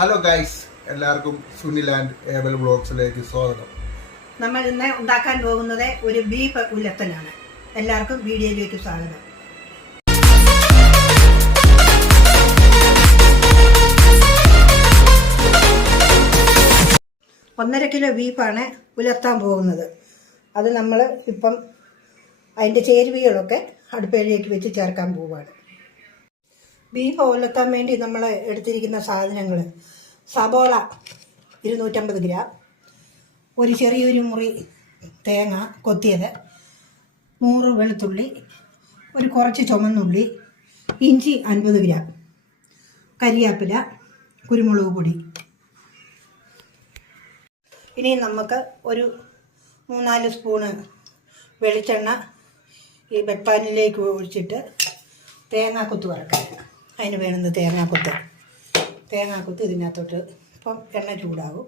Hello guys എല്ലാവർക്കും Sunil and Abel ബ്ലോഗ്സിലേക്ക് സ്വാഗതം. നമ്മൾ ഇന്ന് ഉണ്ടാക്കാൻ പോകുന്നത് ഒരു ബീഫ് ഉലത്തനാണ് എല്ലാവർക്കും വീഡിയോയിലേക്ക് സ്വാഗതം. ഒന്നര കിലോ ബീഫാണ് ഉലർത്താൻ പോകുന്നത്. അത് നമ്മൾ ഇപ്പം അതിന്റെ ചേരുവകളൊക്കെ അടുപ്പയിലേക്ക് വെച്ച് ചേർക്കാൻ പോവുകയാണ്. ബീഫ് ഉലർത്താൻ വേണ്ടി നമ്മൾ എടുത്തിരിക്കുന്ന സാധനങ്ങൾ സബോള ഇരുന്നൂറ്റമ്പത് ഗ്രാം. ഒരു ചെറിയൊരു മുറി തേങ്ങ കൊത്തിയത്. നൂറ് വെളുത്തുള്ളി ഒരു കുറച്ച് ചുമന്നുള്ളി ഇഞ്ചി അൻപത് ഗ്രാം. കരിയാപ്പില കുരുമുളക് പൊടി. ഇനി നമുക്ക് ഒരു മൂന്നാൽ സ്പൂണ് വെളിച്ചെണ്ണ ഈ വെപ്പാനിലേക്ക് ഒഴിച്ചിട്ട് തേങ്ങ കൊത്തു വറക്കാം. അതിന് വേണ്ടുന്ന തേങ്ങാക്കൊത്ത്. തേങ്ങാക്കൊത്ത് ഇതിനകത്തോട്ട് ഇപ്പം എണ്ണ ചൂടാകും.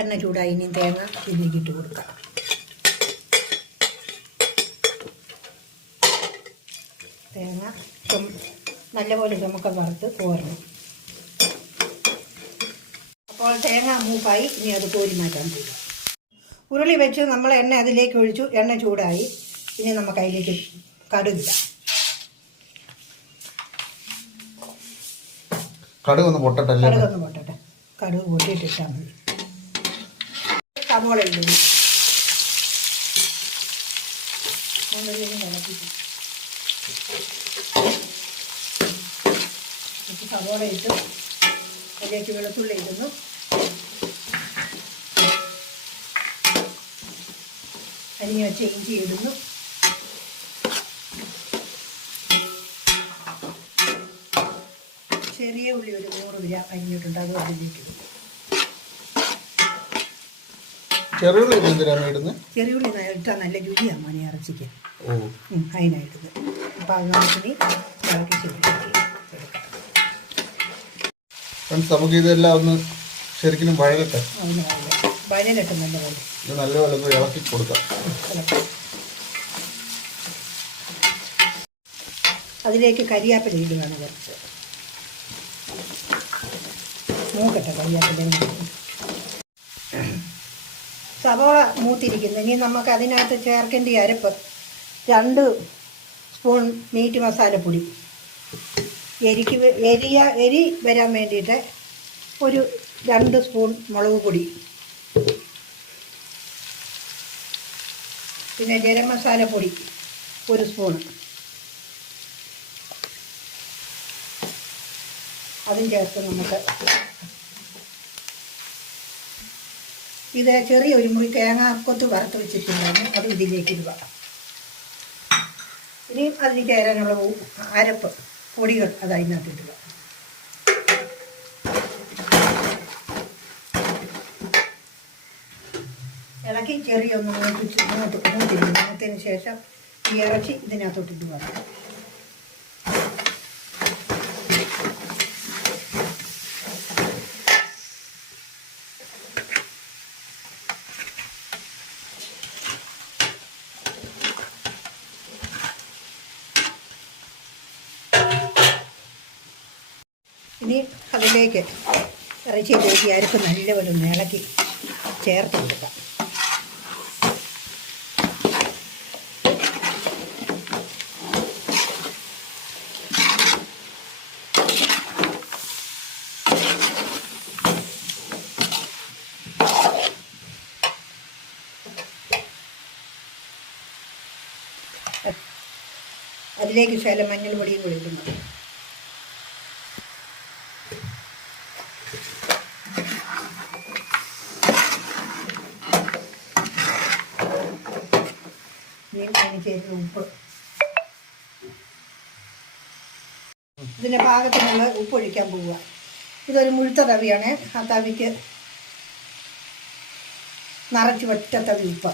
എണ്ണ ചൂടായി ഇനിയും തേങ്ങ ഇതിലേക്ക് കൊടുക്കാം. തേങ്ങ ഇപ്പം നല്ലപോലെ ചുമക്ക വറുത്ത് പോരണം അപ്പോൾ തേങ്ങ മൂപ്പായി ഇനി അത് കോരി മാറ്റാൻ പോകും ഉരുളി വെച്ച് നമ്മൾ എണ്ണ അതിലേക്ക് ഒഴിച്ചു എണ്ണ ചൂടായി. ഇനി നമുക്ക് അതിലേക്ക് കടുകില്ല കടുക് ഒന്ന് പൊട്ടട്ടല്ലേ കടുകൊന്ന് പൊട്ടട്ടെ. കടുക് പൊട്ടിയിട്ടിട്ടാൽ മതി. സവോള സവോള ഇട്ടു അതിലേക്ക് വെളുത്തുള്ളി ഇടുന്നു. അരിഞ്ഞ് വെച്ച ഇഞ്ചി ഇടുന്നു. ചെറിയ ഉള്ളി ഒരു നൂറ് ഗ്രാം അരിഞ്ഞിട്ടുണ്ട് അത് അതിലേക്ക് ഇടും. ചെറുള്ളി ഇടുന്നത് ചെറിയ ഉള്ളി ഇട്ടാൽ നല്ല രുചിയാണ് മണി ഇറച്ചിക്ക്. അതിനായിട്ടത് അപ്പോൾ അത് നമുക്കിനി ഇളക്കി ശരിയാക്കി ഫ്രണ്ട്സ് നമുക്ക് ഇതെല്ലാം ഒന്ന് ശരിക്കും വഴകട്ടെ വഴലട്ടെ നല്ലപോലെ. ഇത് നല്ലപോലെ ഒന്ന് ഇളക്കി കൊടുക്കാം. അതിലേക്ക് കരിയാപ്പില ഇടുകയാണ് കുറച്ച്. നോക്കട്ടെ കരിയാപ്പില സവോള മൂത്തിരിക്കുന്നു. ഇനി നമുക്ക് അതിനകത്ത് ചേർക്കേണ്ട അരപ്പ് രണ്ട് സ്പൂൺ മീറ്റ് മസാലപ്പൊടി എരിക്ക് എരിയ എരി വരാൻ വേണ്ടിയിട്ട് ഒരു രണ്ട് സ്പൂൺ മുളക് പൊടി. പിന്നെ ഗരം മസാലപ്പൊടി ഒരു സ്പൂൺ അതും ചേർത്ത് നമുക്ക് ഇത് ചെറിയ ഒരു മുറി തേങ്ങാക്കൊത്ത് വറുത്ത് വെച്ചിട്ടുണ്ടായിരുന്നു. അത് ഇതിലേക്ക് ഇടുക. ഇനി അതിന് ചേരാനുള്ള അരപ്പ് പൊടികൾ അത് അതിനകത്ത് ഇടുക. ഇളക്കി ചെറിയ ഒന്ന് മൂപ്പിച്ച് മൂത്ത് മൂത്തിരിക്കും മൂത്തതിന് ശേഷം ഈ ഇറച്ചി ഇതിനകത്തോട്ട് ഇടുക. ഇനി അതിലേക്ക് ഈ അരപ്പ് നല്ലപോലെ ഒന്ന് ഇളക്കി ചേർത്ത് കൊടുക്കാം. അതിലേക്ക് ശകലം മഞ്ഞൾ പൊടിയും കൂടി ഇനി അതിന് ചേരുന്ന ഉപ്പ് ഇതിന്റെ പാകത്തിനുള്ള ഉപ്പ് ഒഴിക്കാൻ പോവുക. ഇതൊരു മുഴുത്ത തവിയാണ്. ആ തവിക്ക് നിറച്ച് ഒറ്റ തവി ഉപ്പ്.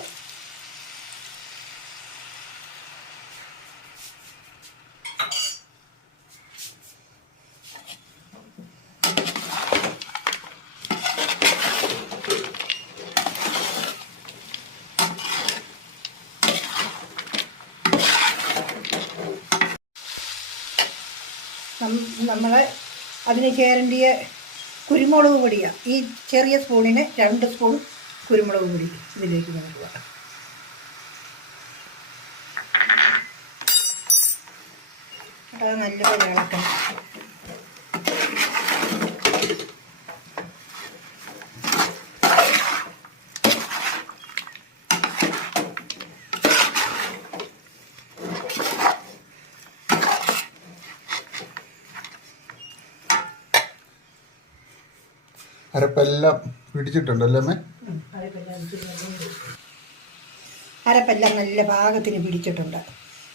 നമ്മൾ അതിന് ചേരേണ്ടിയ കുരുമുളക് പൊടിയാണ് ഈ ചെറിയ സ്പൂണിന് രണ്ട് സ്പൂൺ കുരുമുളക് പൊടി ഇതിലേക്ക് നൽകുക അത് നല്ലപോലെ ഇളക്കണം. അരപ്പെല്ലാം പിടിച്ചിട്ടുണ്ടല്ലേ അമ്മേ? അരപ്പെല്ലാം നല്ല പാകത്തിന് പിടിച്ചിട്ടുണ്ട്.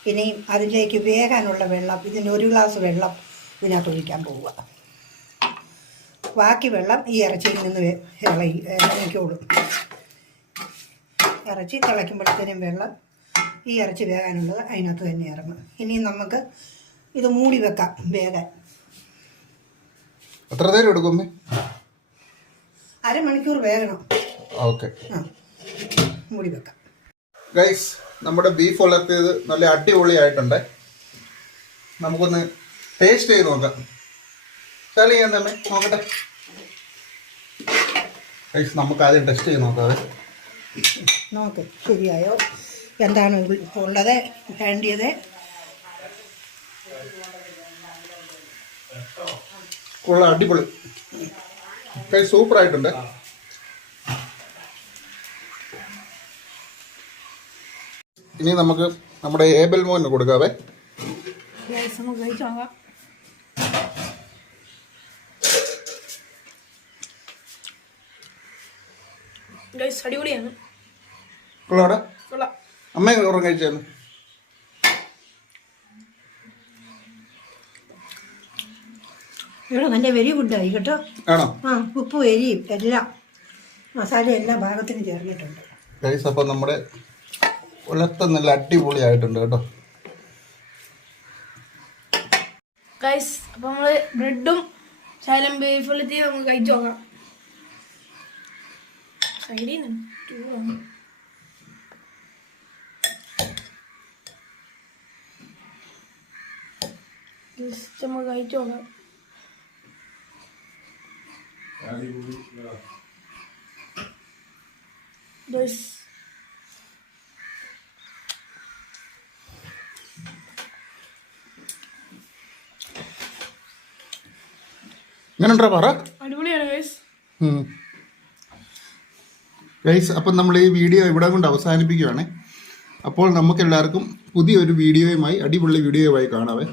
ഇനിയും അതിലേക്ക് വേകാനുള്ള വെള്ളം ഇതിന് ഒരു ഗ്ലാസ് വെള്ളം ഇതിനകത്ത് ഒഴിക്കാൻ പോവുക. ബാക്കി വെള്ളം ഈ ഇറച്ചിയിൽ നിന്ന് ഇറങ്ങിക്കോളും. ഇറച്ചി തിളയ്ക്കുമ്പോഴത്തേനും വെള്ളം ഈ ഇറച്ചി വേകാനുള്ളത് അതിനകത്ത് തന്നെ ഇറങ്ങും. ഇനി നമുക്ക് ഇത് മൂടി വെക്കാം വേഗം എത്ര നേരം എടുക്കും അരമണിക്കൂർ വേകണം. ഓക്കെ. മൂടി വെക്കാം. ഗൈസ് നമ്മുടെ ബീഫ് വളർത്തിയത് നല്ല അടിപൊളിയായിട്ടുണ്ട്. നമുക്കൊന്ന് ടേസ്റ്റ് ചെയ്ത് നോക്കാം. ചളി തന്നെ നോക്കട്ടെ. ഗൈസ് നമുക്ക് ആദ്യം ടെസ്റ്റ് ചെയ്ത് നോക്കാം നോക്ക് ശരിയായോ? എന്താണ് ഉള്ളത് വേണ്ടിയത്? കൊള്ളാം അടിപൊളി. ഗൈസ് സൂപ്പർ ആയിട്ടുണ്ട് ഇനി നമുക്ക് നമ്മുടെ ഏബൽ മോന് കൊടുക്കാവേ. അടിപൊളിയാണ്. അമ്മ ഉറങ്ങ കഴിച്ചായിരുന്നു. ഇവിടെ നല്ല വെരി ഗുഡായി കേട്ടോ. ആണോ? ആ ഉപ്പ് എരിയും എല്ലാം. മസാല എല്ലാം ഭാഗത്തിന് ചേർന്നിട്ടുണ്ട്. ഗൈസ് അപ്പം നമ്മുടെ ഉലത്ത നല്ല അടിപൊളിയായിട്ടുണ്ട് കേട്ടോ. ഗൈസ് അപ്പം നമ്മൾ ബ്രെഡും ശാലം ബീഫ് വെള്ളത്തി നമുക്ക് കഴിച്ചു നോക്കാം. സൈഡിൽ നിന്ന് നമുക്ക് കഴിച്ചു നോക്കാം. Guys, ഇങ്ങനെ പറ? അടിപൊളിയാണ് ഗൈസ് ഗൈസ് അപ്പം നമ്മൾ ഈ വീഡിയോ ഇവിടെ കൊണ്ട് അവസാനിപ്പിക്കുകയാണ് അപ്പോൾ നമുക്ക് എല്ലാവർക്കും പുതിയൊരു വീഡിയോയുമായി അടിപൊളി വീഡിയോയുമായി കാണാവേ.